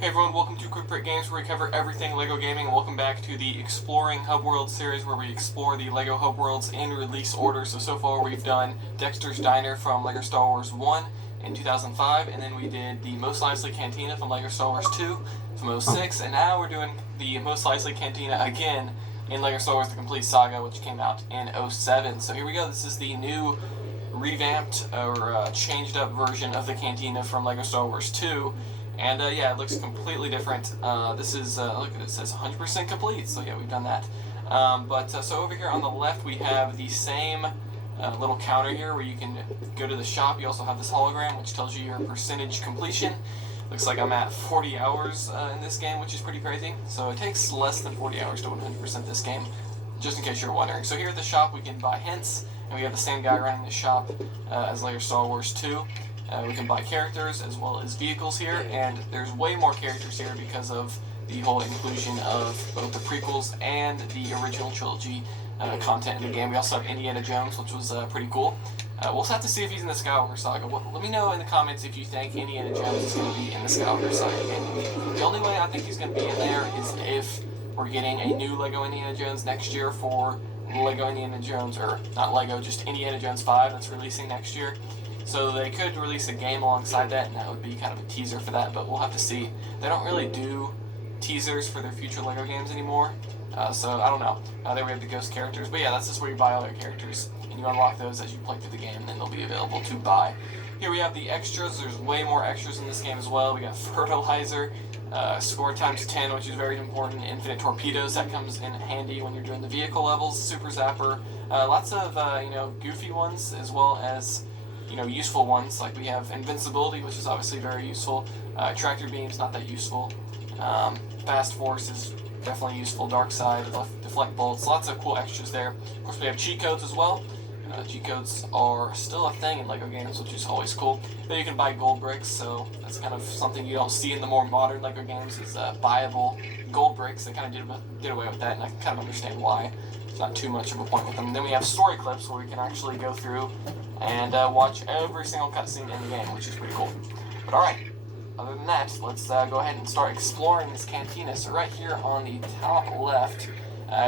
Hey everyone, welcome to Quick Break Games, where we cover everything LEGO gaming, and welcome back to the Exploring Hub World series, where we explore the LEGO Hub Worlds in release order. So far we've done Dexter's Diner from LEGO Star Wars 1 in 2005, and then we did the Mos Eisley Cantina from LEGO Star Wars 2 from 06, and now we're doing the Mos Eisley Cantina again in LEGO Star Wars The Complete Saga, which came out in 07. So here we go, this is the new revamped or changed up version of the Cantina from LEGO Star Wars 2. And yeah, it looks completely different. This is, look at it, says 100% complete, so yeah, we've done that. So over here on the left, we have the same little counter here where you can go to the shop. You also have this hologram, which tells you your percentage completion. Looks like I'm at 40 hours in this game, which is pretty crazy. So it takes less than 40 hours to 100% this game, just in case you're wondering. So here at the shop, we can buy hints, and we have the same guy running the shop as LEGO Star Wars 2. We can buy characters as well as vehicles here, and there's way more characters here because of the whole inclusion of both the prequels and the original trilogy content in the game. We also have Indiana Jones, which was pretty cool. We'll have to see if he's in the Skywalker Saga. Let me know in the comments if you think Indiana Jones is going to be in the Skywalker Saga game. The only way I think he's going to be in there is if we're getting a new LEGO Indiana Jones next year for LEGO Indiana Jones, or not LEGO, just Indiana Jones 5 that's releasing next year. So they could release a game alongside that, and that would be kind of a teaser for that, but we'll have to see. They don't really do teasers for their future LEGO games anymore, so I don't know. There we have the ghost characters, but yeah, that's just where you buy all your characters, and you unlock those as you play through the game, and then they'll be available to buy. Here we have the extras. There's way more extras in this game as well. We got fertilizer, score times 10, which is very important, infinite torpedoes, that comes in handy when you're doing the vehicle levels, super zapper, lots of goofy ones, as well as useful ones, like we have invincibility, which is obviously very useful. Tractor beams, not that useful. Fast force is definitely useful. Dark side, deflect bolts, lots of cool extras there. Of course, we have cheat codes as well. Cheat codes are still a thing in LEGO games, which is always cool. Then you can buy gold bricks, so that's kind of something you don't see in the more modern LEGO games, is buyable gold bricks. They kind of did away with that, and I can kind of understand why. It's not too much of a point with them. Then we have story clips, where we can actually go through and watch every single cutscene in the game, which is pretty cool. But alright, other than that, let's go ahead and start exploring this cantina. So right here on the top left,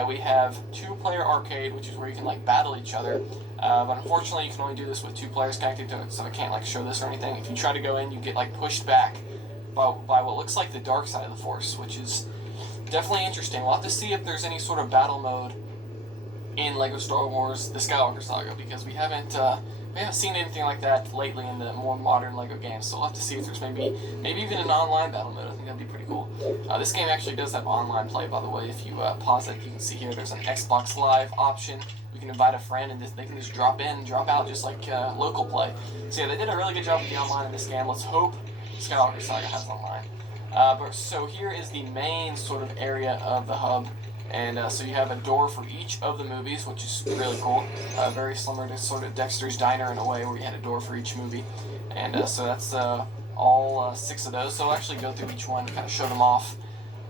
we have two-player arcade, which is where you can battle each other. But unfortunately, you can only do this with two players connected to it, so I can't show this or anything. If you try to go in, you get pushed back by what looks like the dark side of the Force, which is definitely interesting. We'll have to see if there's any sort of battle mode in LEGO Star Wars: The Skywalker Saga, because we haven't seen anything like that lately in the more modern LEGO games, so we'll have to see if there's maybe even an online battle mode. I think that'd be pretty cool. This game actually does have online play, by the way. If you pause it, you can see here there's an Xbox Live option. You can invite a friend, and they can just drop in and drop out, just like local play. So yeah, they did a really good job with the online in this game. Let's hope Skywalker Saga has online. So here is the main sort of area of the hub. And so you have a door for each of the movies, which is really cool. Very similar to sort of Dexter's Diner in a way, where you had a door for each movie. And so that's all 6 of those. So I'll actually go through each one and kind of show them off.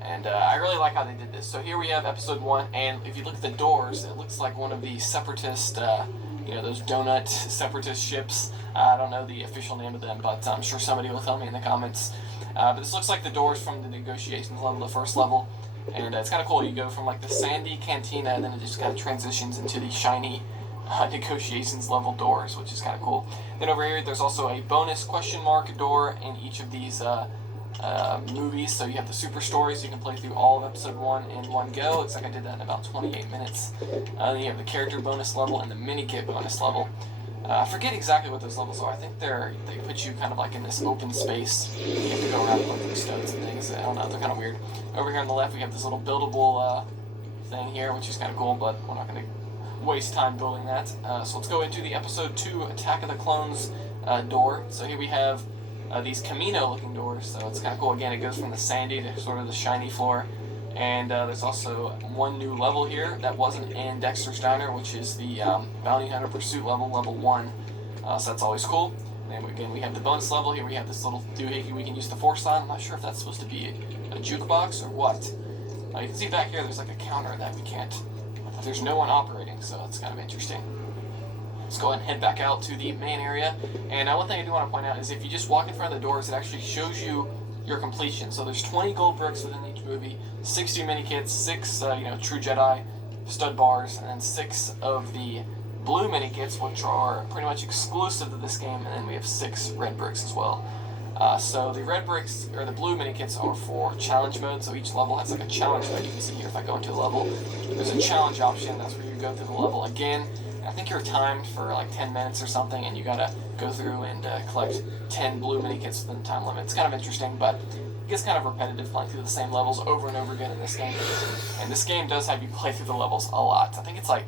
And I really like how they did this. So here we have Episode 1, and if you look at the doors, it looks like one of the separatist, those donut separatist ships. I don't know the official name of them, but I'm sure somebody will tell me in the comments. But this looks like the doors from the negotiations level, the first level. And it's kind of cool. You go from the sandy cantina, and then it just kind of transitions into the shiny negotiations level doors, which is kind of cool. Then over here, there's also a bonus question mark door in each of these movies. So you have the super stories. You can play through all of Episode 1 in one go. Looks like I did that in about 28 minutes. Then you have the character bonus level and the mini kit bonus level. I forget exactly what those levels are. I think they put you kind of in this open space. You have to go around and look through stones and things. I don't know, they're kind of weird. Over here on the left, we have this little buildable thing here, which is kind of cool, but we're not going to waste time building that. So let's go into the Episode 2 Attack of the Clones door. So here we have these Camino-looking doors, so it's kind of cool. Again, it goes from the sandy to sort of the shiny floor. And there's also one new level here that wasn't in Dexter's Diner, which is the Bounty Hunter Pursuit level, level 1. So that's always cool. And then again, we have the bonus level. Here we have this little doohickey we can use the Force on. I'm not sure if that's supposed to be a jukebox or what. You can see back here there's a counter that we can't. There's no one operating, so it's kind of interesting. Let's go ahead and head back out to the main area. And one thing I do want to point out is if you just walk in front of the doors, it actually shows you your completion. So there's 20 gold bricks within each movie, 60 mini kits, 6 True Jedi stud bars, and then 6 of the blue mini kits, which are pretty much exclusive to this game, and then we have 6 red bricks as well. So the red bricks, or the blue mini kits, are for challenge mode, so each level has like a challenge mode. You can see here if I go into a level, there's a challenge option, that's where you go through the level again. I think you're timed for like 10 minutes or something, and you gotta go through and collect 10 blue mini kits within the time limit. It's kind of interesting, but it gets kind of repetitive playing through the same levels over and over again in this game. And this game does have you play through the levels a lot. I think it's like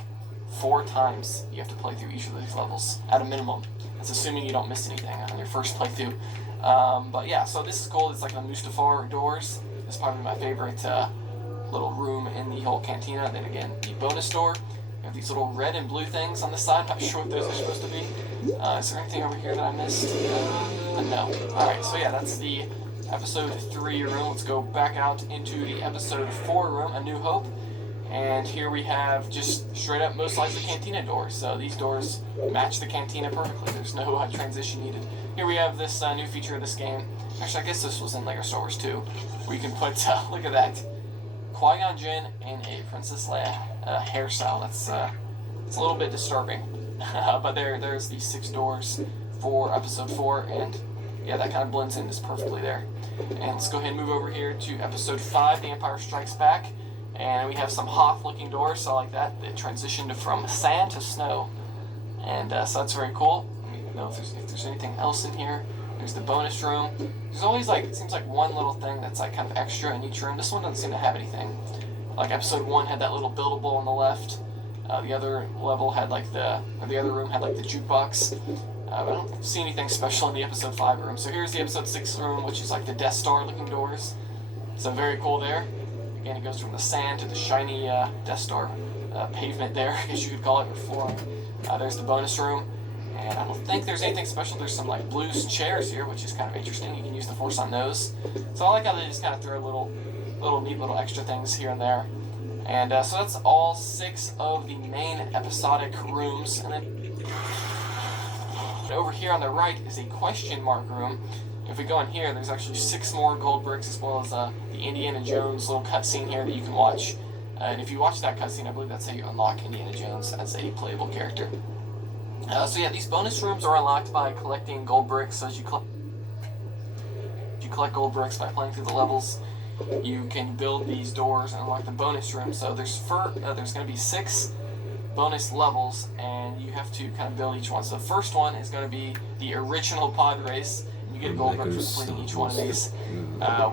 4 times you have to play through each of these levels at a minimum. That's assuming you don't miss anything on your first playthrough. But yeah, so this is cool. It's like the Mustafar doors. This is probably my favorite little room in the whole Cantina. And then again, the bonus door. You have these little red and blue things on the side. Not sure what those are supposed to be. Is there anything over here that I missed? No. Alright, so yeah, that's the episode 3 room. Let's go back out into the episode 4 room, A New Hope. And here we have just straight up most likely Cantina doors. So these doors match the Cantina perfectly. There's no transition needed. Here we have this new feature of this game. Actually, I guess this was in LEGO Star Wars 2. Where you can put, look at that, Qui-Gon Jinn in a Princess Leia hairstyle. That's it's a little bit disturbing. But there's these 6 doors for episode 4. And yeah, that kind of blends in just perfectly there. And let's go ahead and move over here to episode 5, The Empire Strikes Back. And we have some Hoth-looking doors, so I like that. They transitioned from sand to snow. And so that's very cool. Let me know if there's anything else in here. There's the bonus room. There's always like, it seems like one little thing that's like kind of extra in each room. This one doesn't seem to have anything. Like episode 1 had that little buildable on the left. The other level had like the other room had like the jukebox. I don't see anything special in the episode 5 room. So here's the episode 6 room, which is like the Death Star looking doors. So very cool there. Again, it goes from the sand to the shiny Death Star pavement there, I guess you could call it, or flooring. There's the bonus room, and I don't think there's anything special. There's some like blue chairs here, which is kind of interesting. You can use the Force on those. So I like how they just kind of throw neat little extra things here and there. And so that's all 6 of the main episodic rooms. And then over here on the right is a question mark room. If we go in here, there's actually 6 more gold bricks, as well as the Indiana Jones little cutscene here that you can watch. And if you watch that cutscene, I believe that's how you unlock Indiana Jones as a playable character. So yeah, these bonus rooms are unlocked by collecting gold bricks. So as you collect gold bricks by playing through the levels, you can build these doors and unlock the bonus rooms. So there's going to be 6 bonus levels, and you have to kind of build each one. So the first one is going to be the original pod race. You get a gold brick for completing each one of these,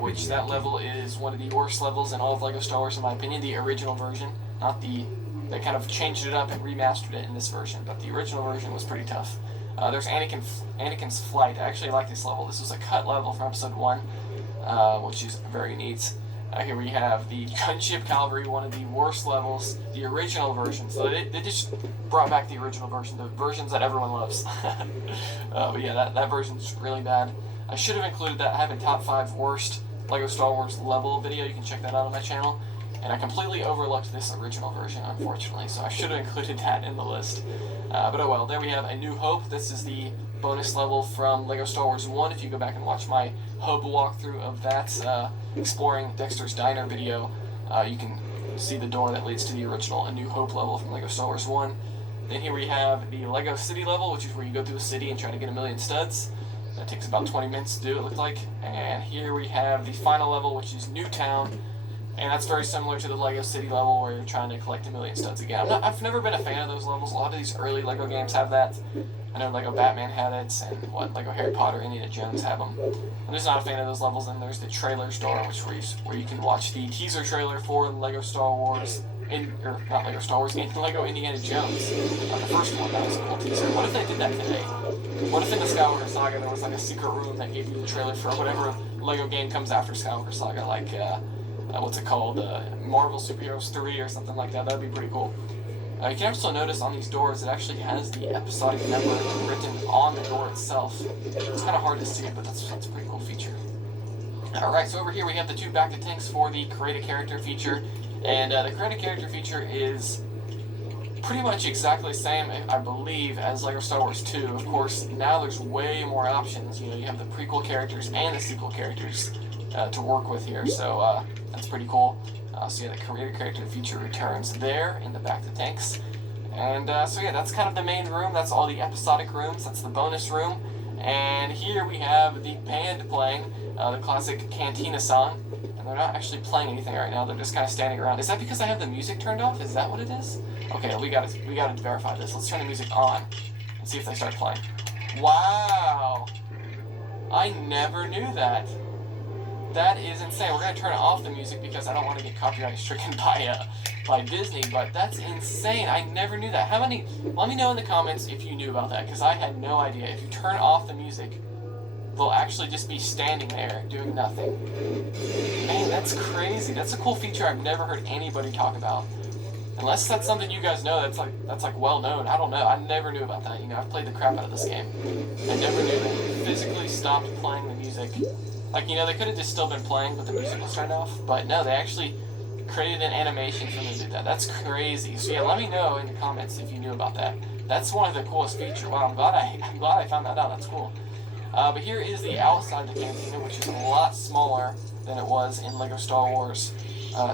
which that level is one of the worst levels in all of LEGO Star Wars, in my opinion. The original version, not the... They kind of changed it up and remastered it in this version, but the original version was pretty tough. There's Anakin's flight. I actually like this level. This was a cut level from episode 1, which is very neat. Here we have the Gunship Cavalry, one of the worst levels, the original version. So they just brought back the original version, the versions that everyone loves. But yeah, that version's really bad. I should have included that. I have a top 5 worst LEGO Star Wars level video. You can check that out on my channel. And I completely overlooked this original version, unfortunately, so I should have included that in the list. But oh well, there we have A New Hope. This is the bonus level from LEGO Star Wars 1. If you go back and watch my hub walkthrough of that exploring Dexter's Diner video, you can see the door that leads to the original A New Hope level from LEGO Star Wars 1. Then here we have the LEGO City level, which is where you go through the city and try to get 1,000,000 studs. That takes about 20 minutes to do, it looked like. And here we have the final level, which is Newtown. And that's very similar to the LEGO City level where you're trying to collect 1,000,000 studs again. I've never been a fan of those levels. A lot of these early LEGO games have that. I know LEGO Batman had it, and LEGO Harry Potter, Indiana Jones have them. I'm just not a fan of those levels. And there's the trailer store, where you can watch the teaser trailer for LEGO Star Wars, not LEGO Star Wars, LEGO Indiana Jones. The first one, that was a cool teaser. What if they did that today? What if in the Skywalker Saga there was like a secret room that gave you the trailer for whatever LEGO game comes after Skywalker Saga, like what's it called, Marvel Superheroes 3 or something like that? That'd be pretty cool. You can also notice on these doors it actually has the episodic number written on the door itself. It's kind of hard to see, but that's a pretty cool feature. Alright, so over here we have the 2 back to tanks for the Create a Character feature. And the Create a Character feature is pretty much exactly the same, I believe, as LEGO Star Wars 2. Of course, now there's way more options. You know, you have the prequel characters and the sequel characters. to work with here. So that's pretty cool. So yeah, the creator character feature returns there in the back of the tanks. And so yeah, that's kind of the main room. That's all the episodic rooms. That's the bonus room. And here we have the band playing the classic Cantina song. And they're not actually playing anything right now. They're just kind of standing around. Is that because I have the music turned off? Is that what it is? Okay, we gotta verify this. Let's turn the music on and see if they start playing. Wow! I never knew that. That is insane. We're gonna turn off the music because I don't want to get copyright stricken by Disney, but that's insane. I never knew that. Let me know in the comments if you knew about that, because I had no idea. If you turn off the music, they'll actually just be standing there doing nothing. Man, that's crazy. That's a cool feature I've never heard anybody talk about. Unless that's something you guys know that's like well known. I don't know. I never knew about that. You know, I've played the crap out of this game. I never knew they physically stopped playing the music. Like, you know, they could have just still been playing, but the music was turned off. But no, they actually created an animation for them to do that. That's crazy. So yeah, let me know in the comments if you knew about that. That's one of the coolest features. Wow, I'm glad I found that out. That's cool. But here is the outside of the Cantina, which is a lot smaller than it was in LEGO Star Wars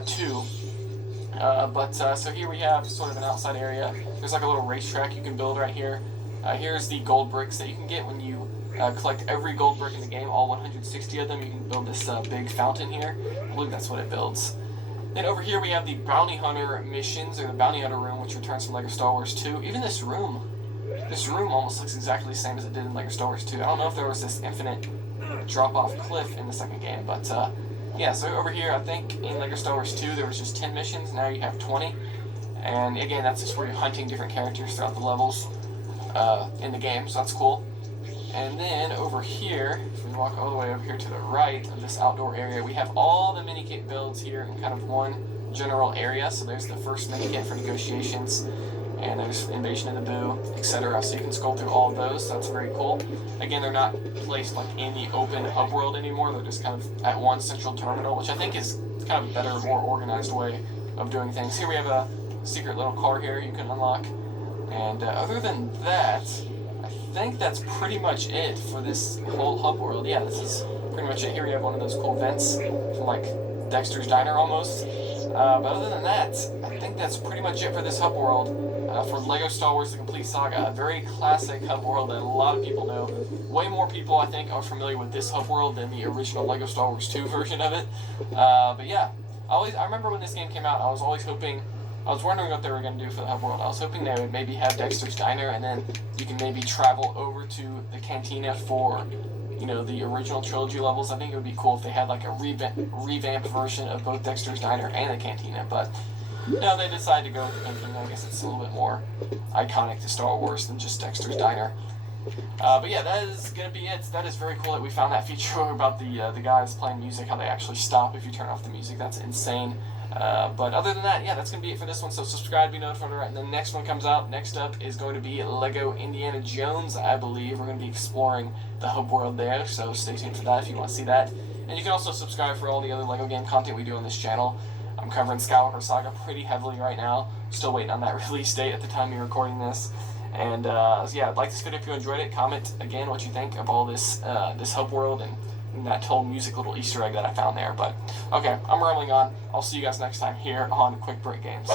2. So here we have sort of an outside area. There's like a little racetrack you can build right here. Here's the gold bricks that you can get when you collect every gold brick in the game, all 160 of them. You can build this big fountain here. I believe that's what it builds. Then over here we have the bounty hunter missions, or the bounty hunter room, which returns from LEGO Star Wars 2. Even this room almost looks exactly the same as it did in LEGO Star Wars 2. I don't know if there was this infinite drop-off cliff in the second game, but yeah, so over here, I think in LEGO Star Wars 2 there was just 10 missions, now you have 20. And again, that's just where you're hunting different characters throughout the levels in the game, so that's cool. And then over here, if we walk all the way over here to the right of this outdoor area, we have all the mini-kit builds here in kind of one general area. So there's the first mini-kit for negotiations, and there's Invasion of the Boo, etc. So you can scroll through all of those, so that's very cool. Again, they're not placed like in the open hub world anymore, they're just kind of at one central terminal, which I think is kind of a better, more organized way of doing things. Here we have a secret little car here you can unlock. And other than that, I think that's pretty much it for this whole hub world. Yeah, this is pretty much it. Here we have one of those cool vents from like Dexter's Diner almost. But other than that, I think that's pretty much it for this hub world for LEGO Star Wars The Complete Saga. A very classic hub world that a lot of people know. Way more people, I think, are familiar with this hub world than the original LEGO Star Wars 2 version of it. But yeah, I remember when this game came out, I was wondering what they were going to do for the hub world. I was hoping they would maybe have Dexter's Diner, and then you can maybe travel over to the Cantina for, you know, the original trilogy levels. I think it would be cool if they had like a revamped version of both Dexter's Diner and the Cantina, but no, they decided to go with the Cantina. I guess it's a little bit more iconic to Star Wars than just Dexter's Diner. But yeah, that is going to be it. That is very cool that we found that feature about the guys playing music, how they actually stop if you turn off the music. That's insane. But other than that, yeah, that's going to be it for this one. So subscribe, be notified, right? And the next one comes out. Next up is going to be LEGO Indiana Jones, I believe. We're going to be exploring the hub world there, so stay tuned for that if you want to see that. And you can also subscribe for all the other LEGO game content we do on this channel. I'm covering Skywalker Saga pretty heavily right now. Still waiting on that release date at the time you're recording this. And so yeah, like this video if you enjoyed it. Comment again what you think of all this this hub world and that whole music little Easter egg that I found there. But okay, I'm rambling on. I'll see you guys next time here on Quick Break Games.